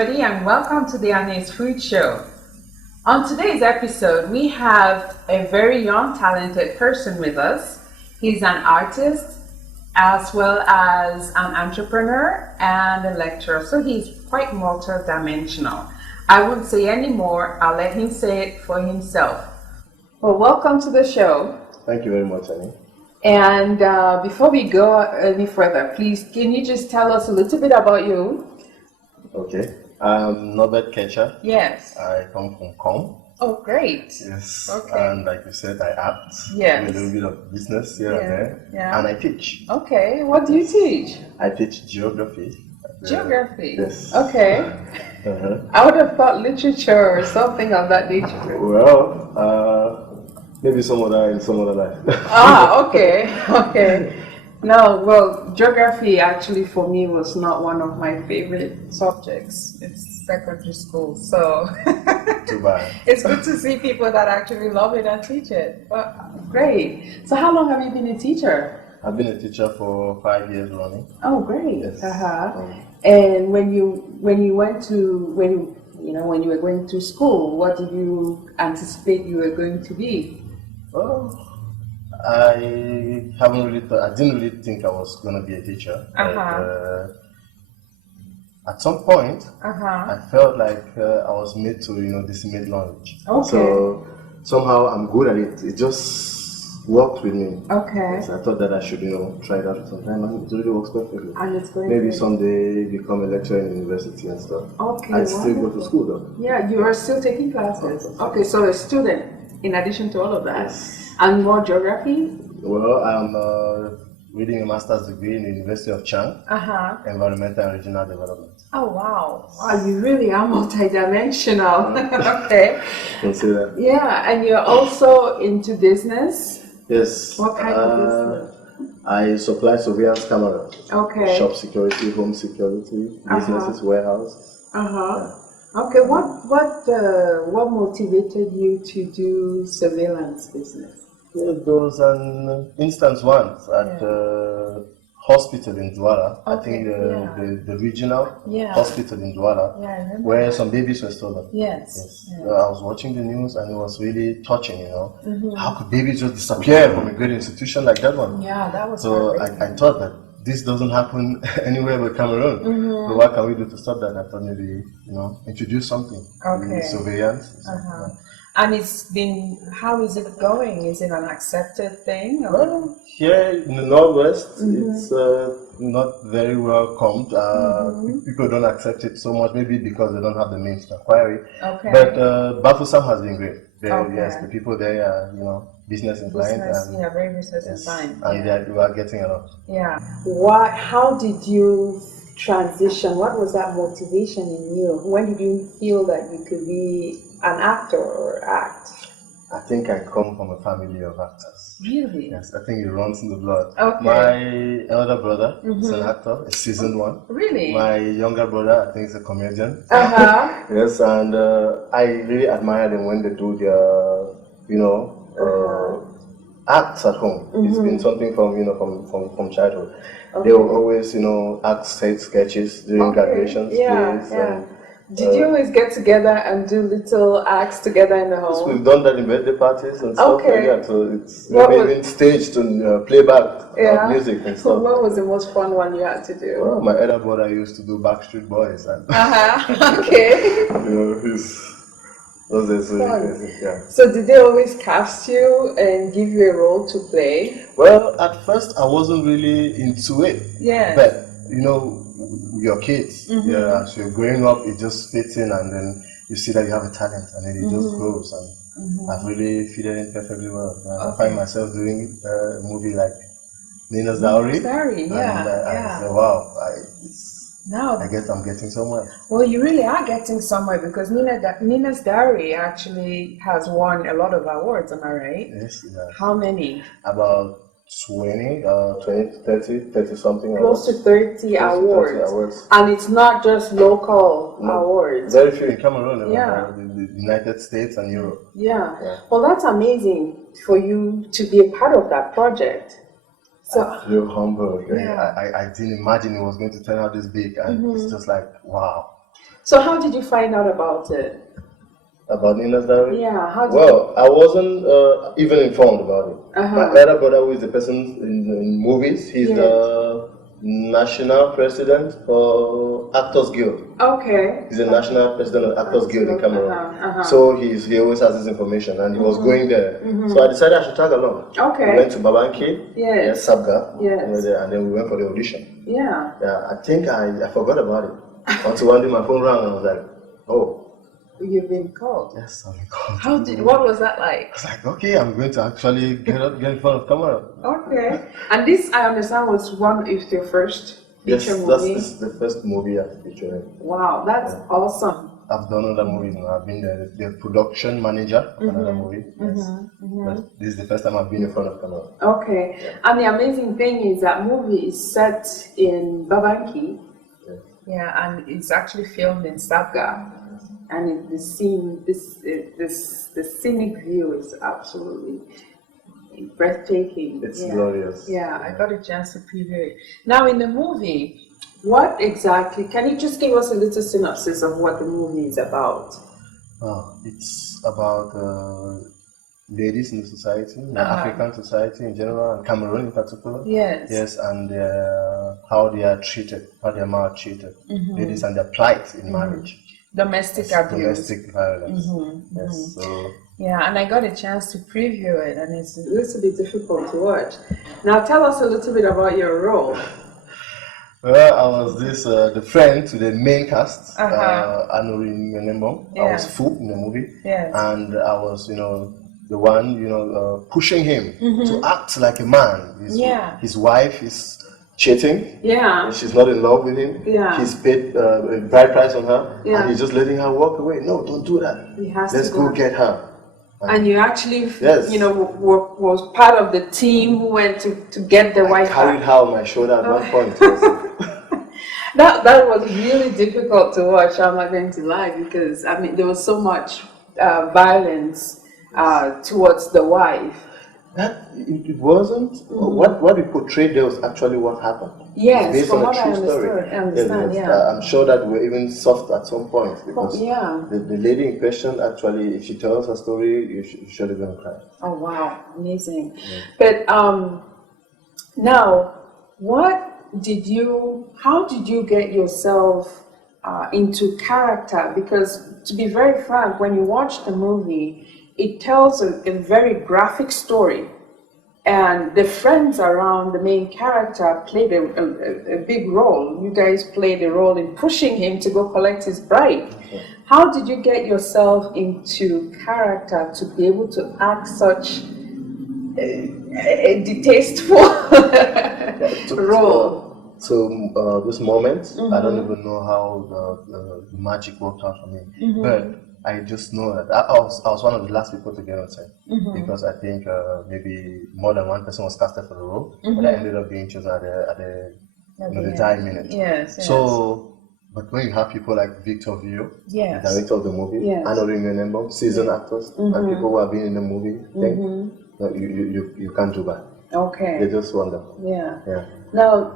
everybody, and welcome to the Aneh's Food Show. On today's episode, we have a very young, talented person with us. He's an artist, as well as an entrepreneur and a lecturer, so he's quite multi-dimensional. I won't say any more, I'll let him say it for himself. Well, welcome to the show. Thank you very much, Aneh. And before we go any further, please, can you just tell us a little bit about you? Okay. I'm Norbert Ketcher. Yes. I come from Com. Oh, great. Yes. Okay. And like you said, I act. Yes. Do a little bit of business here and there. Yeah. And I teach. Okay. What do you teach? I teach geography. Geography? Yes. Okay. I would have thought literature or something of that nature. Well, maybe some other life. Okay. Okay. No, well, geography actually for me was not one of my favorite subjects. It's secondary school, so Too bad. it's good to see people that actually love it and teach it. But great. So how long have you been a teacher? I've been a teacher for 5 years running. Oh, great. Yes. And when you were going to school, what did you anticipate you were going to be? Well, I didn't really think I was going to be a teacher. But, at some point, I felt like I was made to, disseminate knowledge. Okay. So somehow I'm good at it. It just worked with me. Okay. So I thought that I should, try it out sometime, and it really works perfectly. And it's going Maybe someday become a lecturer in university and stuff. Okay. I still go to school though. Yeah, you are still taking classes. Okay, so a student in addition to all of that. Yes. And more geography? Well, I'm reading a master's degree in the University of Chang, Environmental and Regional Development. Oh, wow. Wow, you really are multidimensional. Okay. Can say that. Yeah, and you're also into business? Yes. What kind of business? I supply surveillance cameras. Okay. Shop security, home security, businesses, warehouses. Okay, what motivated you to do surveillance business? Yeah, there was an instance once at the hospital in Douala. I think the regional hospital in Douala, where some babies were stolen. Yes. I was watching the news and it was really touching, How could babies just disappear from a great institution like that one? Yeah, that was So I thought that this doesn't happen anywhere but Cameroon. So what can we do to stop that? I thought maybe, introduce something. Okay. Surveillance. And how is it going? Is it an accepted thing? Or? Well, here in the Northwest, it's not very welcomed. People don't accept it so much, maybe because they don't have the means to acquire it. Okay. But Bafusam has been great. Yes, the people there are, business inclined. Very business inclined. And we are getting a lot. Yeah. How did you transition? What was that motivation in you? When did you feel that you could be an actor or act? I think I come from a family of actors. Really? Yes, I think it runs in the blood. Okay. My elder brother is an actor, a seasoned one. Really? My younger brother, I think, is a comedian. Yes, and I really admire them when they do their, acts at home. It's been something from childhood. Okay. They will always, act sketches during graduations. Yeah. Did you always get together and do little acts together in the home? We've done that in birthday parties and stuff like that. So it's been staged to playback music and stuff. What was the most fun one you had to do? Well, my elder brother used to do Backstreet Boys. And Okay. So did they always cast you and give you a role to play? Well, at first I wasn't really into it. Yeah. But your kids, as you're growing up, it just fits in, and then you see that you have a talent, and then it just grows. And I've really fitted in perfectly well. I find myself doing a movie like Ninah's Dowry. Dowry, I say, wow, I guess I'm getting somewhere. Well, you really are getting somewhere because Ninah's Dowry actually has won a lot of awards, am I right? Yes, it has. How many? About 20, 30 something. Close to 30 awards. And it's not just local awards. Very few in Cameroon, the United States and Europe. Yeah. Well, that's amazing for you to be a part of that project. So I feel humbled. I didn't imagine it was going to turn out this big, and it's just like, wow. So how did you find out about it? About Ninah's Dowry? Yeah, how did Well, I wasn't even informed about it. My elder brother, who is the person in movies, he's the national president for Actors Guild. Okay. He's the national president of Actors Guild in Cameroon. So he always has this information, and he was going there. So I decided I should tag along. Okay. We went to Babanki, yes, Sabga, yes, and then we went for the audition. Yeah. Yeah, I think I forgot about it until one day my phone rang and I was like, oh. You've been called. Yes, I've been called. What was that like? I was like, okay, I'm going to actually get in front of camera. Okay. And this, I understand, was your first feature movie? Yes, this is the first movie I've featured. Wow, that's awesome. I've done other movies now. I've been the production manager of another movie. But this is the first time I've been in front of camera. Okay. Yeah. And the amazing thing is that movie is set in Babanki. Yeah, and it's actually filmed in Sabga. And the scene, the scenic view is absolutely breathtaking. It's glorious. Yeah, I got a chance to preview it. Now, in the movie, what exactly? Can you just give us a little synopsis of what the movie is about? It's about ladies in the society, African society in general, and Cameroon in particular. Yes. Yes, and how they are treated, how they are maltreated. Ladies and their plight in marriage. Domestic abuse. Domestic violence. Yes. So. Yeah, and I got a chance to preview it, and it's a little bit difficult to watch. Now, tell us a little bit about your role. Well, I was the friend to the main cast, Aneh. I was Fu in the movie, and I was, the one, pushing him to act like a man. His wife is cheating. Yeah. She's not in love with him. Yeah. He's paid a bride price on her. Yeah. And he's just letting her walk away. No, don't do that. Let's go get her. And you actually, was part of the team who went to get the wife. I carried her on my shoulder at one point. That was really difficult to watch. I'm not going to lie, because there was so much violence towards the wife. It wasn't. What we portrayed there was actually what happened. Yes, based from on what a true story. I understand. Yeah. I'm sure that we're even soft at some point, because the lady in question, actually, if she tells her story, you surely going to cry. Oh wow, amazing! Yeah. But now, how did you get yourself into character? Because to be very frank, when you watch the movie, it tells a very graphic story, and the friends around the main character played a big role. You guys played a role in pushing him to go collect his bride. Okay. How did you get yourself into character to be able to act such a distasteful role? So this moment, I don't even know how the magic worked out for me, but I just know that I was one of the last people to get on set, because I think maybe more than one person was casted for the role, but I ended up being chosen at the dying minute. Yes. So, but when you have people like Victor Viyuoh, the director of the movie, Aneh Neba, seasoned actors, and people who have been in the movie, you can't do bad. Okay. They're just wonderful. Yeah. Now,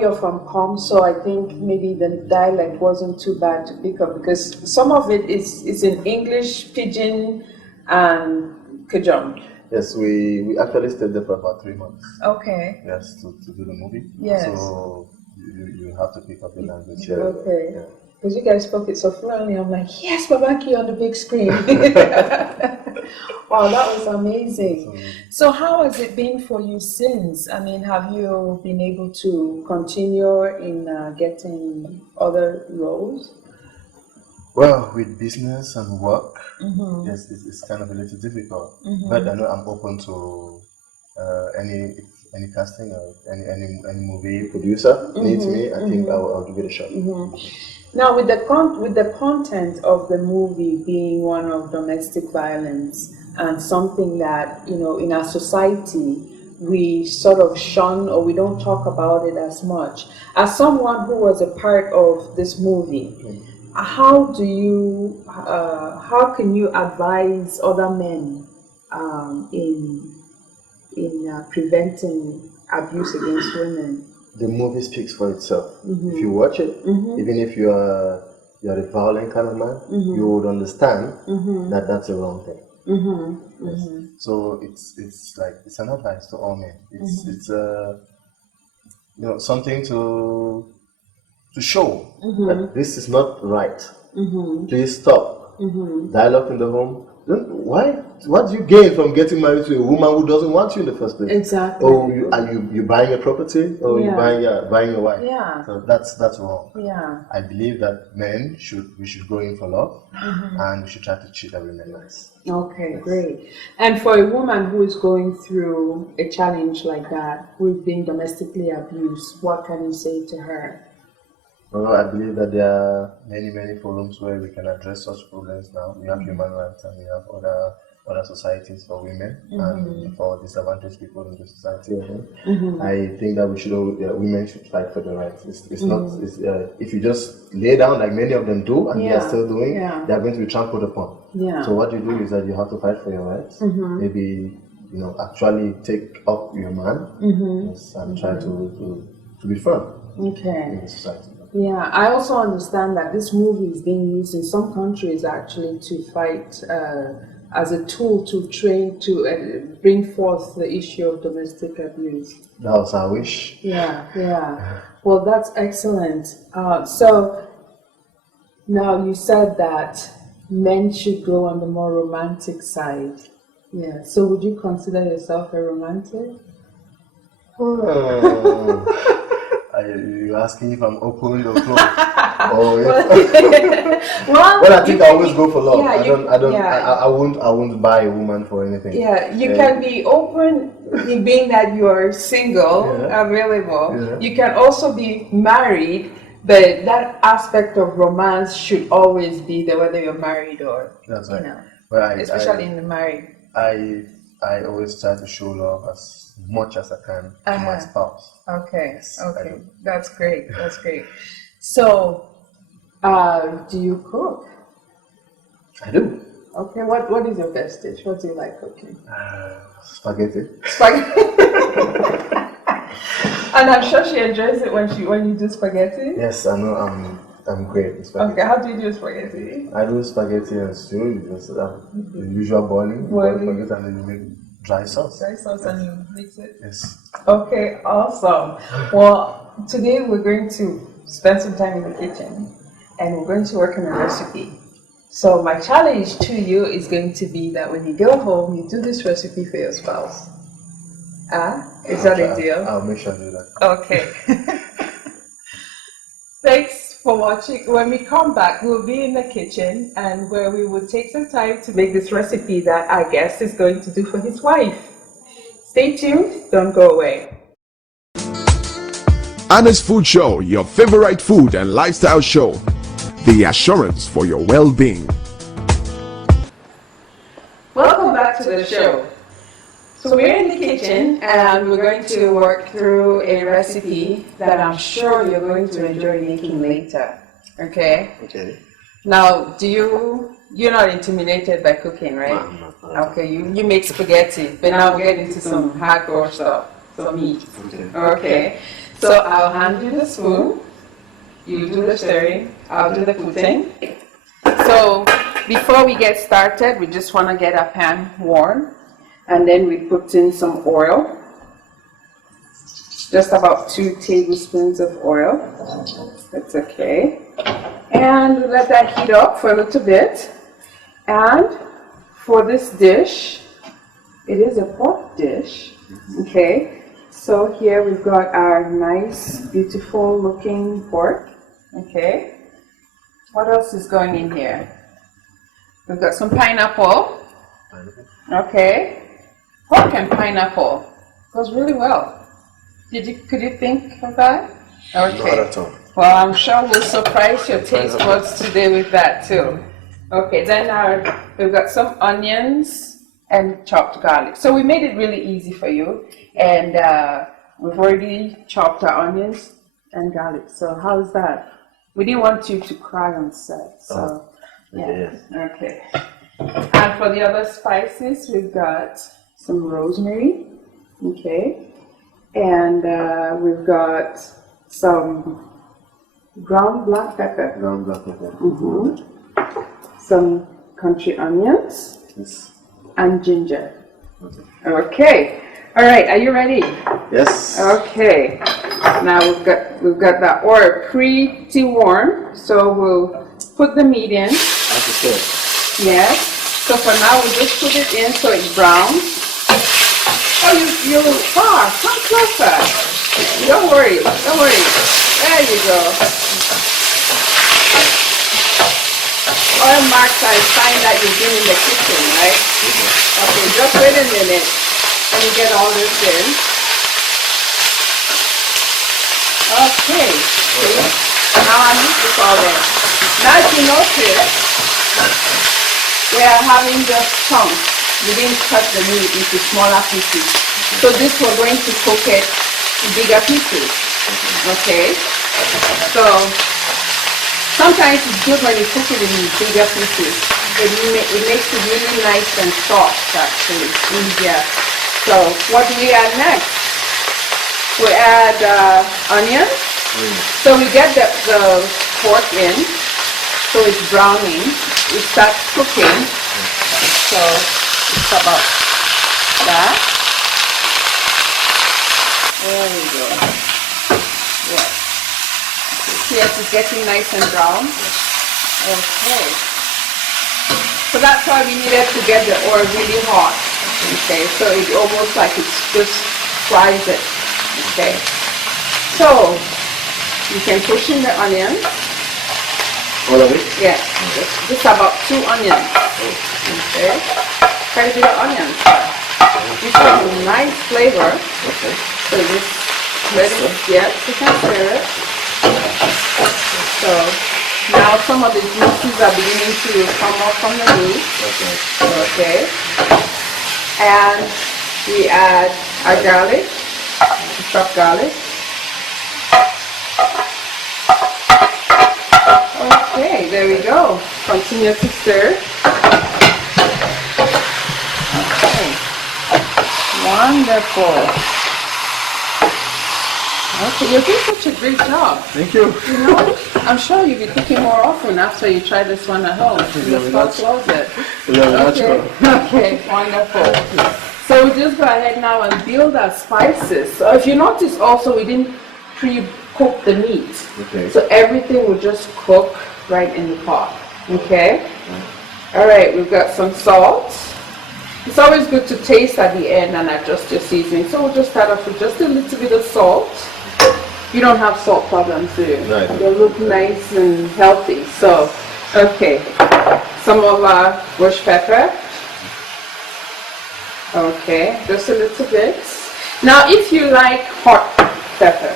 you're from Com, so I think maybe the dialect wasn't too bad to pick up, because some of it is in English, Pidgin, and Kajong. Yes, we actually stayed there for about 3 months. Okay. Yes, to do the movie. Yes. So you have to pick up the language. Okay. Yeah. Because you guys spoke it so fluently, I'm like, yes, Babaki on the big screen. Wow, that was amazing. So how has it been for you since? Have you been able to continue in getting other roles? Well, with business and work, yes, it's kind of a little difficult. But I know I'm open to any casting or any movie producer needs me. I think I'll give it a shot. Now, with the content of the movie being one of domestic violence and something that, in our society we sort of shun, or we don't talk about it as much. As someone who was a part of this movie, how can you advise other men in preventing abuse against women? The movie speaks for itself. If you watch it, even if you are you're the violent kind of man, you would understand that that's a wrong thing. Yes. So it's like it's an advice to all men. It's something to show that this is not right. Please stop. Dialogue in the home. Why? What do you gain from getting married to a woman who doesn't want you in the first place? Exactly. Oh, you buying a property, or you buying a wife? Yeah. So that's wrong. Yeah. I believe that we should go in for love, and we should try to treat our women nice. Okay, great. And for a woman who is going through a challenge like that, who's being domestically abused, what can you say to her? Well, I believe that there are many forums where we can address such problems now. We have human rights and we have other societies for women and for disadvantaged people in the society. I think that women should fight for the rights. It's not. If you just lay down like many of them do, and they are still doing, they are going to be trampled upon. So what you do is that you have to fight for your rights. Maybe actually take up your man and try to be firm in the society. Yeah, I also understand that this movie is being used in some countries actually to fight as a tool to train to bring forth the issue of domestic abuse. That was our wish. Yeah. Well, that's excellent. So now you said that men should go on the more romantic side. Yeah. So would you consider yourself a romantic? You're asking if I'm open or closed? Well, I think I always go for love. Yeah, I won't buy a woman for anything. Yeah, you can be open in being that you are single, available. Yeah. You can also be married, but that aspect of romance should always be there, whether you're married or especially in the married. I always try to show love as much as I can to my spouse. Okay. Yes, Okay. That's great. So, do you cook? I do. Okay. What is your best dish? What do you like cooking? Spaghetti. And I'm sure she enjoys it when you do spaghetti. Yes, I know. I'm great with spaghetti. Okay, how do you do spaghetti? I do spaghetti and stew. You just the usual boiling spaghetti, and then you make dry sauce. And you mix it? Yes. Okay, awesome. Well, today we're going to spend some time in the kitchen and we're going to work on a recipe. So my challenge to you is going to be that when you go home, you do this recipe for your spouse. Is that a deal? I'll make sure I do that. Okay. Thanks for watching. When we come back, we'll be in the kitchen and where we will take some time to make this recipe that our guest is going to do for his wife. Stay tuned, don't go away. Aneh's Food Show, your favorite food and lifestyle show. The assurance for your well-being. Welcome back to the show. So we're in the kitchen and we're going to work through a recipe that I'm sure you're going to enjoy making later. Okay? Okay. Now, you're not intimidated by cooking, right? No, I'm not. Okay, you make spaghetti, but now we'll get into some hardcore stuff, some meat. Okay. So I'll hand you the spoon, you do the stirring, I'll do the putting. So before we get started, we just want to get our pan warm. And then we put in some oil, just about 2 tablespoons of oil. That's okay. And let that heat up for a little bit. And for this dish, it is a pork dish. Okay. So here we've got our nice, beautiful looking pork. Okay. What else is going in here? We've got some pineapple. Okay. Pork and pineapple goes really well. Could you think of that? Okay. Not at all. Well, I'm sure we'll surprise your taste buds today with that too. Okay, then we've got some onions and chopped garlic. So we made it really easy for you, and we've already chopped our onions and garlic. So how's that? We didn't want you to cry on set, so yeah. Okay. And for the other spices, we've got some rosemary, okay, and we've got some ground black pepper. Ground black pepper. Some country onions. Yes. And ginger. Okay. Okay. All right. Are you ready? Yes. Okay. Now we've got that oil pretty warm, so we'll put the meat in. That's the stir. Yes. So for now we'll just put it in so it's brown. Oh, you're far. Come closer. Don't worry. Don't worry. There you go. Oil marks are a sign that you've been in the kitchen, right? Okay, just wait a minute. Let me get all this in. Okay. See? Now I need this all in. Now if you notice, we are having just chunks. We didn't cut the meat into smaller pieces. So this we're going to cook it in bigger pieces. Okay? So sometimes it's good when you cook it in bigger pieces. It makes it really nice and soft, actually. Easier. So what do we add next? We add onions. So we get the pork in. So it's browning. It starts cooking. So it's about that. There we go. Yeah. Yes, it's getting nice and brown. Okay. So that's why we needed to get the oil really hot. Okay, so it's almost like it's just fries it. Okay. So you can push in the onions. All of it? Yeah. Just about 2 onions. Okay. Quite a bit of onions. This has a nice flavor. Okay. So just let it, yeah, you can stir it. So now some of the juices are beginning to come off from the meat. Okay. And we add our garlic, chopped garlic. Okay, there we go. Continue to stir. Okay. Wonderful. Okay, you're doing such a great job. Thank you. You know, I'm sure you'll be cooking more often after you try this one at home. The spouse loves it. Okay, wonderful. So we'll just go ahead now and build our spices. So if you notice also, we didn't pre-cook the meat. Okay. So everything will just cook right in the pot. Okay? All right, we've got some salt. It's always good to taste at the end and adjust your seasoning. So we'll just start off with just a little bit of salt. You don't have salt problems, do you? No. They look nice and healthy. So, okay. Some of our bush pepper. Okay, just a little bit. Now, if you like hot pepper,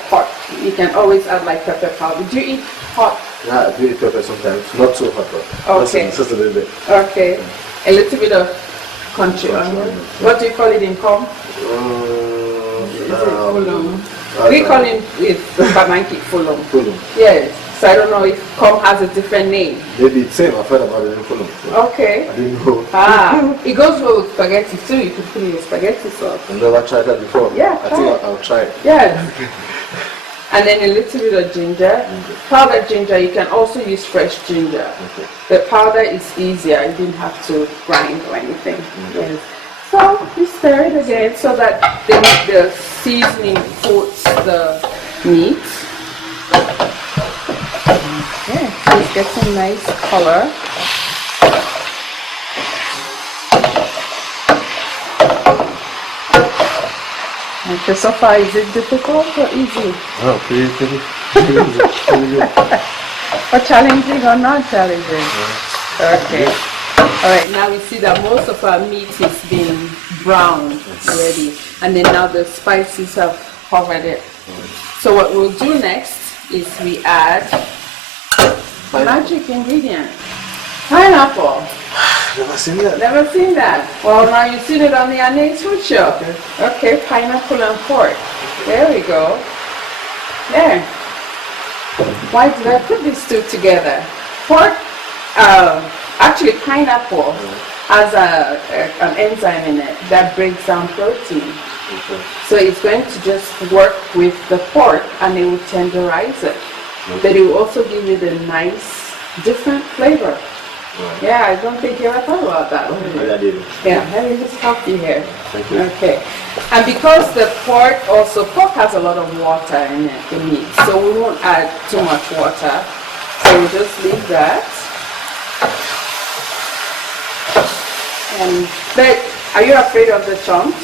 you can always add like pepper powder. Do you eat hot? Yeah, I do eat pepper sometimes. Not so hot though. Okay. Just a little bit. Okay. A little bit of country onion. What do you call it in Com? Is it fulum? We call it with the Bamanki fulum. Fulum. Yes. So I don't know if Com has a different name. Maybe it's same. I've heard about it in fulum. So Okay. I didn't know. It goes well with spaghetti too. You could put it in spaghetti sauce. I've never tried that before. Yeah, I try think it. I'll try it. Yes. And then a little bit of ginger. Powdered ginger, you can also use fresh ginger. Okay. The powder is easier, you didn't have to grind or anything. Yes. So you stir it again so that the seasoning coats the meat. Okay, so it gets a nice color. Okay, so far is it difficult or easy? Oh, pretty easy. Or challenging or not challenging? Okay. Alright, now we see that most of our meat is being browned already. And then now the spices have covered it. So what we'll do next is we add magic ingredient. Pineapple. Never seen that. Never seen that. Well, now you've seen it on the Aneh's food show. Okay, pineapple and pork. There we go. There. Why did I put these two together? Pork, actually pineapple has an enzyme in it that breaks down protein. So it's going to just work with the pork and it will tenderize it. but it will also give you the nice, different flavor. Right. Yeah, I don't think you ever thought about that. I did. Yeah, let me just help you here. Thank you. Okay. And because the pork has a lot of water in it, the meat, so we won't add too much water. So we'll just leave that. But are you afraid of the chunks?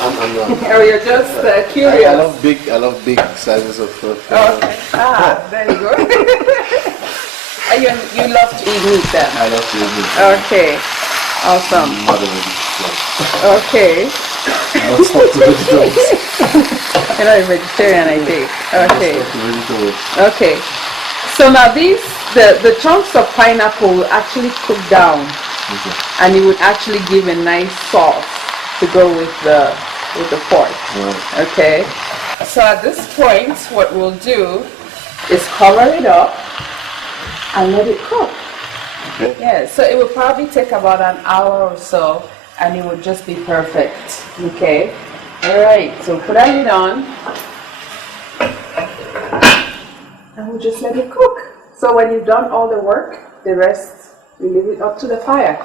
I'm not. Or you're just curious? I love big sizes of food. Okay. There you go. You love to eat meat then? I love to eat meat. Okay. Awesome. Okay. Not stuck to vegetables. You're not a vegetarian, I think. Okay. Not stuck to vegetables. Okay. So now the chunks of pineapple will actually cook down, and it would actually give a nice sauce to go with the pork. Right. Okay. So at this point, what we'll do is cover it up and let it cook. Okay. Yeah, so it will probably take about an hour or so, and it would just be perfect. Okay. All right. So put that lid on, and we'll just let it cook. So when you've done all the work, the rest we leave it up to the fire.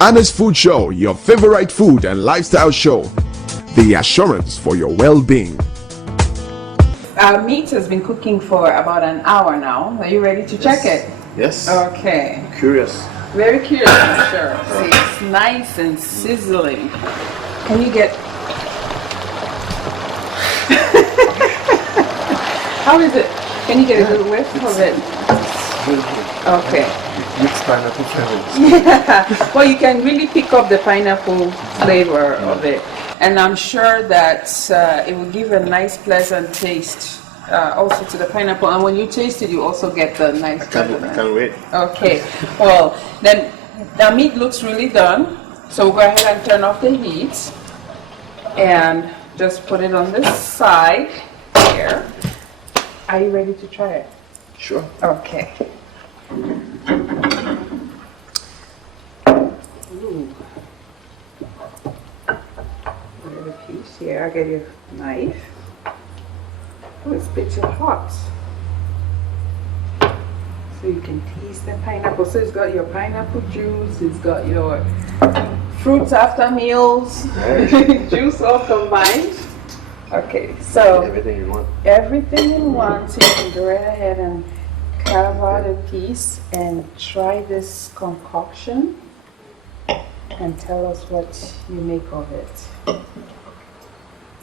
Aneh's Food Show, your favorite food and lifestyle show. The assurance for your well-being. Our meat has been cooking for about an hour now. Are you ready to check it? Yes. Okay. Curious. Very curious, I'm sure. See, it's nice and sizzling. Can you get... How is it? Can you get a little whiff of it? Okay. Mixed pineapple flavors. Yeah. Well, you can really pick up the pineapple flavor of it. And I'm sure that it will give a nice, pleasant taste also to the pineapple. And when you taste it, you also get the nice I can't wait. Okay. Well, then the meat looks really done. So we'll go ahead and turn off the heat. And just put it on this side here. Are you ready to try it? Sure. Okay. Ooh. A little piece here. I'll get your knife. Oh, it's pretty hot. So you can taste the pineapple. So it's got your pineapple juice, it's got your fruits after meals, juice all combined. Okay, so Everything you want. everything in one, so you can go right ahead and carve out a piece and try this concoction and tell us what you make of it.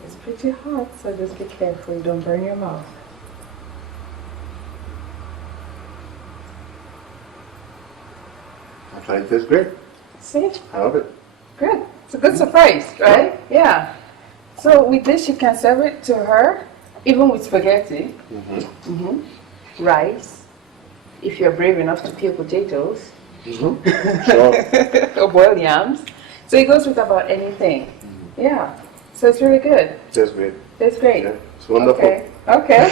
It's pretty hot, so just be careful, you don't burn your mouth. Actually, it tastes great. See? I love it. Good. It's a good surprise, right? Yeah. So with this, you can serve it to her, even with spaghetti, rice, if you're brave enough to peel potatoes, Sure. or boil yams. So it goes with about anything. Yeah. So it's really good. Tastes great. It's great. Yeah. It's wonderful. Okay. Okay.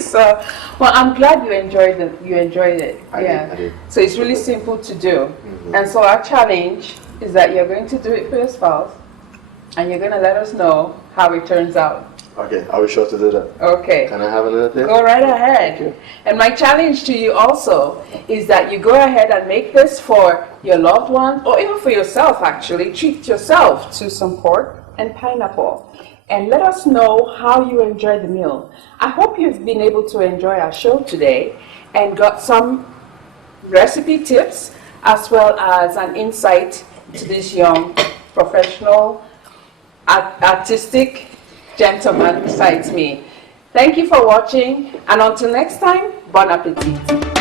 So, well, I'm glad you enjoyed it. I did. So it's really simple to do. And so our challenge is that you're going to do it for your spouse, and you're going to let us know how it turns out. Okay, I'll be sure to do that. Okay. Can I have another thing? Go right ahead. Thank you. And my challenge to you also is that you go ahead and make this for your loved one, or even for yourself actually. Treat yourself to some pork and pineapple. And let us know how you enjoy the meal. I hope you've been able to enjoy our show today and got some recipe tips as well as an insight to this young professional, artistic gentleman besides me. Thank you for watching, and until next time, bon appetit.